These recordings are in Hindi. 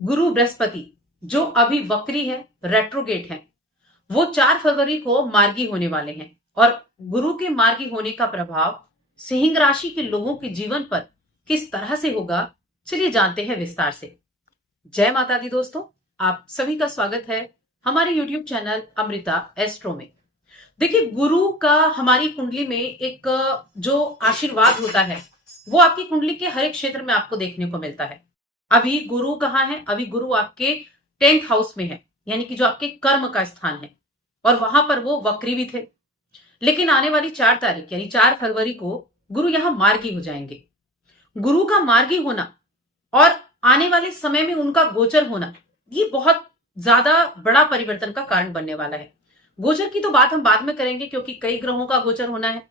गुरु बृहस्पति जो अभी वक्री है, रेट्रोगेट है, वो 4 फरवरी को मार्गी होने वाले हैं। और गुरु के मार्गी होने का प्रभाव सिंह राशि के लोगों के जीवन पर किस तरह से होगा, चलिए जानते हैं विस्तार से। जय माता दी दोस्तों, आप सभी का स्वागत है हमारे यूट्यूब चैनल अमृता एस्ट्रो में। देखिए, गुरु का हमारी कुंडली में एक जो आशीर्वाद होता है वो आपकी कुंडली के हर एक क्षेत्र में आपको देखने को मिलता है। अभी गुरु कहाँ है? अभी गुरु आपके 10th हाउस में है, यानी कि जो आपके कर्म का स्थान है, और वहां पर वो वक्री भी थे। लेकिन आने वाली 4 तारीख यानी 4 फरवरी को गुरु यहां मार्गी हो जाएंगे। गुरु का मार्गी होना और आने वाले समय में उनका गोचर होना, ये बहुत ज्यादा बड़ा परिवर्तन का कारण बनने वाला है। गोचर की तो बात हम बाद में करेंगे, क्योंकि कई ग्रहों का गोचर होना है।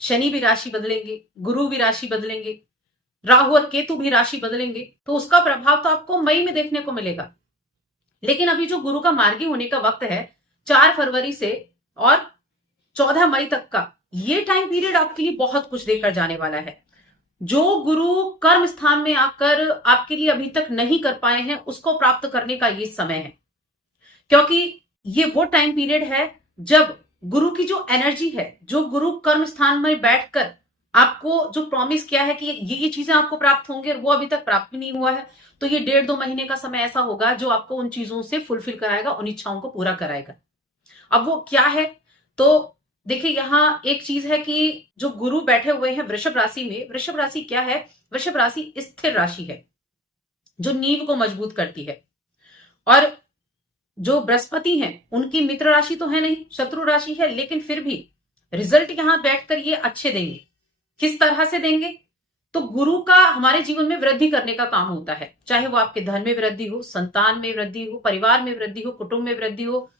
शनि भी राशि बदलेंगे, गुरु भी राशि बदलेंगे, राहु और केतु भी राशि बदलेंगे, तो उसका प्रभाव तो आपको मई में देखने को मिलेगा। लेकिन अभी जो गुरु का मार्गी होने का वक्त है 4 फरवरी से और 14 मई तक का, ये टाइम पीरियड आपके लिए बहुत कुछ देकर जाने वाला है। जो गुरु कर्म स्थान में आकर आपके लिए अभी तक नहीं कर पाए हैं, उसको प्राप्त करने का ये समय है। क्योंकि ये वो टाइम पीरियड है जब गुरु की जो एनर्जी है, जो गुरु कर्म स्थान में बैठकर आपको जो प्रॉमिस किया है कि ये चीजें आपको प्राप्त होंगे, और वो अभी तक प्राप्त भी नहीं हुआ है, तो ये 1.5-2 महीने का समय ऐसा होगा जो आपको उन चीजों से फुलफिल कराएगा, उन इच्छाओं को पूरा कराएगा। अब वो क्या है? तो देखिए, यहां एक चीज है कि जो गुरु बैठे हुए हैं वृषभ राशि में। वृषभ राशि क्या है? वृषभ राशि स्थिर राशि है जो नींव को मजबूत करती है। और जो बृहस्पति हैं उनकी मित्र राशि तो है नहीं, शत्रु राशि है, लेकिन फिर भी रिजल्ट यहां बैठकर ये अच्छे देंगे। किस तरह से देंगे? तो गुरु का हमारे जीवन में वृद्धि करने का काम होता है, चाहे वो आपके धन में वृद्धि हो, संतान में वृद्धि हो, परिवार में वृद्धि हो, कुटुंब में वृद्धि हो,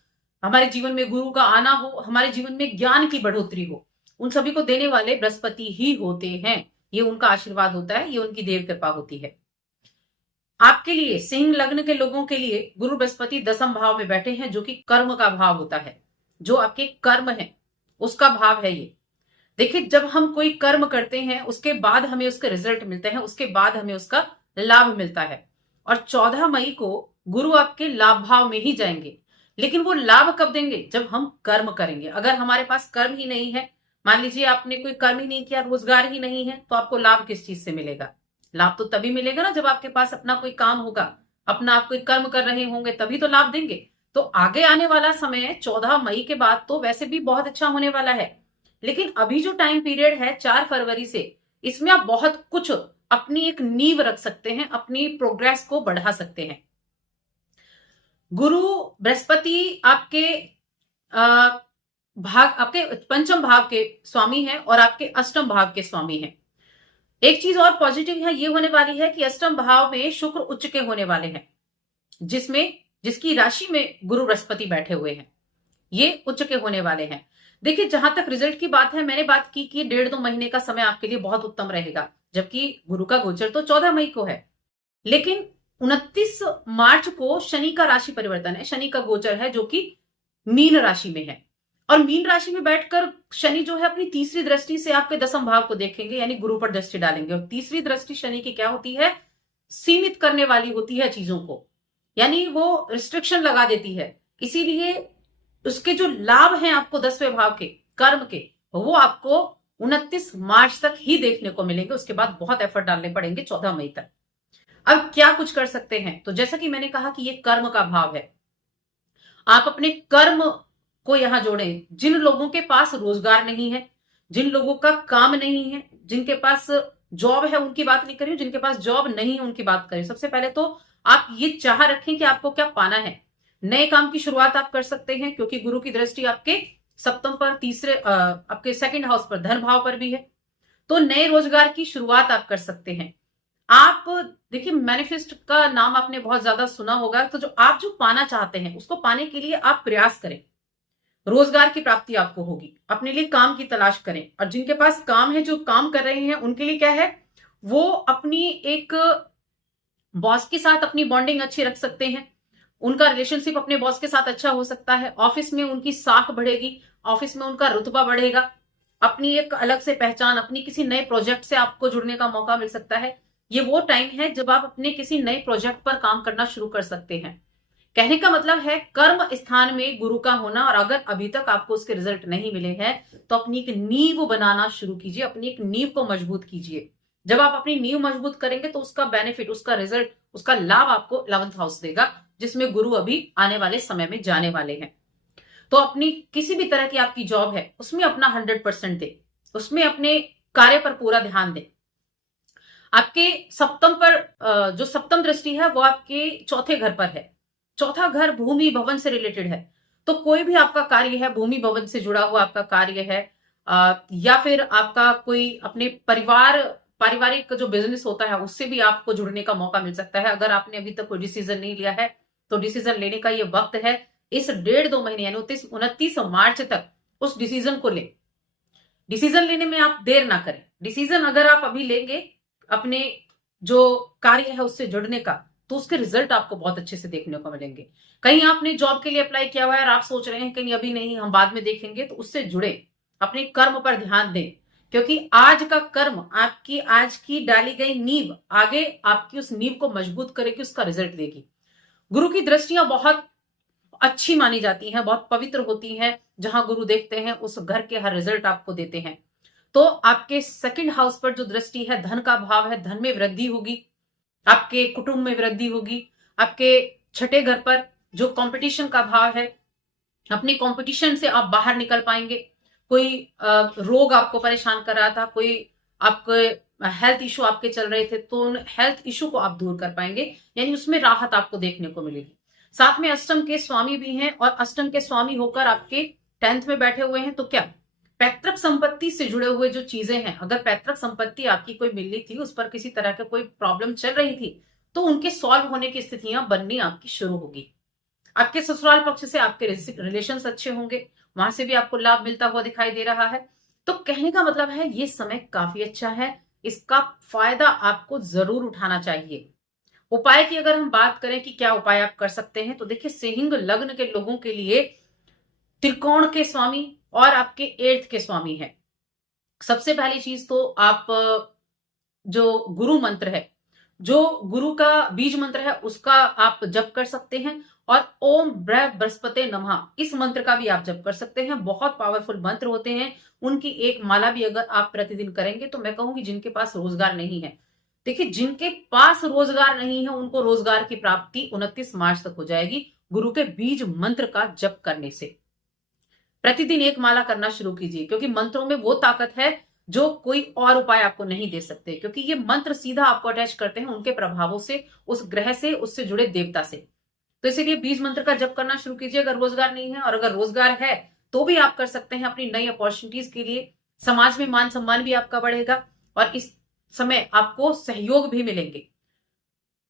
हमारे जीवन में गुरु का आना हो, हमारे जीवन में ज्ञान की बढ़ोतरी हो, उन सभी को देने वाले बृहस्पति ही होते हैं। ये उनका आशीर्वाद होता है, ये उनकी देव कृपा होती है। आपके लिए सिंह लग्न के लोगों के लिए गुरु बृहस्पति 10th भाव में बैठे हैं, जो कि कर्म का भाव होता है, जो आपके कर्म है उसका भाव है ये। देखिए, जब हम कोई कर्म करते हैं उसके बाद हमें उसके रिजल्ट मिलते हैं, उसके बाद हमें उसका लाभ मिलता है। और 14 मई को गुरु आपके लाभ भाव में ही जाएंगे। लेकिन वो लाभ कब देंगे? जब हम कर्म करेंगे। अगर हमारे पास कर्म ही नहीं है, मान लीजिए आपने कोई कर्म ही नहीं किया, रोजगार ही नहीं है, तो आपको लाभ किस चीज से मिलेगा? लाभ तो तभी मिलेगा ना जब आपके पास अपना कोई काम होगा, अपना आप कोई कर्म कर रहे होंगे, तभी तो लाभ देंगे। तो आगे आने वाला समय 14 मई के बाद तो वैसे भी बहुत अच्छा होने वाला है। लेकिन अभी जो टाइम पीरियड है 4 फरवरी से, इसमें आप बहुत कुछ अपनी एक नींव रख सकते हैं, अपनी प्रोग्रेस को बढ़ा सकते हैं। गुरु बृहस्पति आपके आपके 5th भाव के स्वामी हैं और आपके 8th भाव के स्वामी हैं। एक चीज और पॉजिटिव है ये होने वाली है कि 8th भाव में शुक्र उच्च के होने वाले हैं, जिसकी राशि में गुरु बृहस्पति बैठे हुए हैं, ये उच्च के होने वाले हैं। देखिए, जहां तक रिजल्ट की बात है, मैंने बात की कि 1.5-2 महीने का समय आपके लिए बहुत उत्तम रहेगा, जबकि गुरु का गोचर तो 14 मई को है। लेकिन 29 मार्च को शनि का राशि परिवर्तन है, शनि का गोचर है जो कि मीन राशि में है। और मीन राशि में बैठकर शनि जो है अपनी तीसरी दृष्टि से आपके 10th भाव को देखेंगे, यानी गुरु पर दृष्टि डालेंगे। और तीसरी दृष्टि शनि की क्या होती है? सीमित करने वाली होती है चीजों को, यानी वो रिस्ट्रिक्शन लगा देती है। इसीलिए उसके जो लाभ हैं आपको 10वें भाव के कर्म के, वो आपको 29 मार्च तक ही देखने को मिलेंगे। उसके बाद बहुत एफर्ट डालने पड़ेंगे 14 मई तक। अब क्या कुछ कर सकते हैं? तो जैसा कि मैंने कहा कि ये कर्म का भाव है, आप अपने कर्म को यहां जोड़ें। जिन लोगों के पास रोजगार नहीं है, जिन लोगों का काम नहीं है, जिनके पास जॉब है उनकी बात नहीं करी, जिनके पास जॉब नहीं है उनकी बात करें। सबसे पहले तो आप ये चाह रखें कि आपको क्या पाना है। नए काम की शुरुआत आप कर सकते हैं, क्योंकि गुरु की दृष्टि आपके सप्तम पर, आपके 2nd हाउस पर, धन भाव पर भी है। तो नए रोजगार की शुरुआत आप कर सकते हैं। आप देखिए, मैनिफेस्ट का नाम आपने बहुत ज्यादा सुना होगा, तो जो आप जो पाना चाहते हैं उसको पाने के लिए आप प्रयास करें। रोजगार की प्राप्ति आपको होगी, अपने लिए काम की तलाश करें। और जिनके पास काम है, जो काम कर रहे हैं, उनके लिए क्या है? वो अपनी एक बॉस के साथ अपनी बॉन्डिंग अच्छी रख सकते हैं, उनका रिलेशनशिप अपने बॉस के साथ अच्छा हो सकता है। ऑफिस में उनकी साख बढ़ेगी, ऑफिस में उनका रुतबा बढ़ेगा, अपनी एक अलग से पहचान, अपनी किसी नए प्रोजेक्ट से आपको जुड़ने का मौका मिल सकता है। ये वो टाइम है जब आप अपने किसी नए प्रोजेक्ट पर काम करना शुरू कर सकते हैं। कहने का मतलब है कर्म स्थान में गुरु का होना, और अगर अभी तक आपको उसके रिजल्ट नहीं मिले हैं तो अपनी एक नींव बनाना शुरू कीजिए, अपनी एक नींव को मजबूत कीजिए। जब आप अपनी नींव मजबूत करेंगे तो उसका बेनिफिट, उसका रिजल्ट, उसका लाभ आपको 11th हाउस देगा, जिसमें गुरु अभी आने वाले समय में जाने वाले हैं। तो अपनी किसी भी तरह की आपकी जॉब है उसमें अपना 100% दे, उसमें अपने कार्य पर पूरा ध्यान दे। आपके सप्तम पर जो सप्तम दृष्टि है वो आपके चौथे घर पर है। चौथा घर भूमि भवन से रिलेटेड है, तो कोई भी आपका कार्य है भूमि भवन से जुड़ा हुआ आपका कार्य है, या फिर आपका कोई अपने पारिवारिक जो बिजनेस होता है उससे भी आपको जुड़ने का मौका मिल सकता है। अगर आपने अभी तक कोई डिसीजन नहीं लिया है तो डिसीजन लेने का ये वक्त है। इस 1.5-2 महीने यानी 29 मार्च तक उस डिसीजन को ले। डिसीजन लेने में आप देर ना करें। डिसीजन अगर आप अभी लेंगे अपने जो कार्य है उससे जुड़ने का, तो उसके रिजल्ट आपको बहुत अच्छे से देखने को मिलेंगे। कहीं आपने जॉब के लिए अप्लाई किया हुआ है और आप सोच रहे हैं कहीं अभी नहीं, हम बाद में देखेंगे, तो उससे जुड़े, अपने कर्म पर ध्यान दें, क्योंकि आज का कर्म, आपकी आज की डाली गई नींव आगे आपकी उस नींव को मजबूत करेगी, उसका रिजल्ट देगी। गुरु की दृष्टियां बहुत अच्छी मानी जाती हैं, बहुत पवित्र होती हैं। जहां गुरु देखते हैं उस घर के हर रिजल्ट आपको देते हैं। तो आपके सेकंड हाउस पर जो दृष्टि है, धन का भाव है, धन में वृद्धि होगी, आपके कुटुंब में वृद्धि होगी। आपके छठे घर पर जो कंपटीशन का भाव है, अपने कंपटीशन से आप बाहर निकल पाएंगे। कोई रोग आपको परेशान कर रहा था, कोई आपके हेल्थ इशू आपके चल रहे थे, तो उन हेल्थ इशू को आप दूर कर पाएंगे, यानी उसमें राहत आपको देखने को मिलेगी। साथ में अष्टम के स्वामी भी हैं, और अष्टम के स्वामी होकर आपके 10th में बैठे हुए हैं। तो क्या पैतृक संपत्ति से जुड़े हुए जो चीजें हैं, अगर पैतृक संपत्ति आपकी कोई मिलनी थी, उस पर किसी तरह का कोई प्रॉब्लम चल रही थी, तो उनके सॉल्व होने की स्थितियां बननी आपकी शुरू होगी। आपके ससुराल पक्ष से आपके रिलेशंस अच्छे होंगे, वहां से भी आपको लाभ मिलता हुआ दिखाई दे रहा है। तो कहने का मतलब है ये समय काफी अच्छा है, इसका फायदा आपको जरूर उठाना चाहिए। उपाय की अगर हम बात करें कि क्या उपाय आप कर सकते हैं, तो देखिए सिंह लग्न के लोगों के लिए त्रिकोण के स्वामी और आपके 8th के स्वामी है। सबसे पहली चीज तो आप जो गुरु मंत्र है, जो गुरु का बीज मंत्र है, उसका आप जप कर सकते हैं। और ओम बृहस्पति नमः, इस मंत्र का भी आप जप कर सकते हैं। बहुत पावरफुल मंत्र होते हैं, उनकी एक माला भी अगर आप प्रतिदिन करेंगे, तो मैं कहूंगी जिनके पास रोजगार नहीं है, देखिए जिनके पास रोजगार नहीं है उनको रोजगार की प्राप्ति 29 मार्च तक हो जाएगी, गुरु के बीज मंत्र का जप करने से। प्रतिदिन एक माला करना शुरू कीजिए, क्योंकि मंत्रों में वो ताकत है जो कोई और उपाय आपको नहीं दे सकते, क्योंकि ये मंत्र सीधा आपको अटैच करते हैं उनके प्रभावों से, उस ग्रह से, उससे जुड़े देवता से। तो इसीलिए बीज मंत्र का जप करना शुरू कीजिए अगर रोजगार नहीं है। और अगर रोजगार है तो भी आप कर सकते हैं अपनी नई अपॉर्चुनिटीज के लिए। समाज में मान सम्मान भी आपका बढ़ेगा और इस समय आपको सहयोग भी मिलेंगे।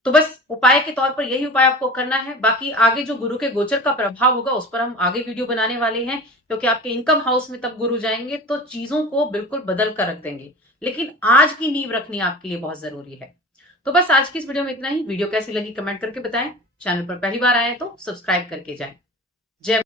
तो बस उपाय के तौर पर यही उपाय आपको करना है। बाकी आगे जो गुरु के गोचर का प्रभाव होगा उस पर हम आगे वीडियो बनाने वाले हैं, क्योंकि आपके इनकम हाउस में तब गुरु जाएंगे तो चीजों को बिल्कुल बदल कर रख देंगे। लेकिन आज की नींव रखनी आपके लिए बहुत जरूरी है। तो बस आज की इस वीडियो में इतना ही। वीडियो कैसी लगी कमेंट करके बताएं। चैनल पर पहली बार आए तो सब्सक्राइब करके जाएं। जय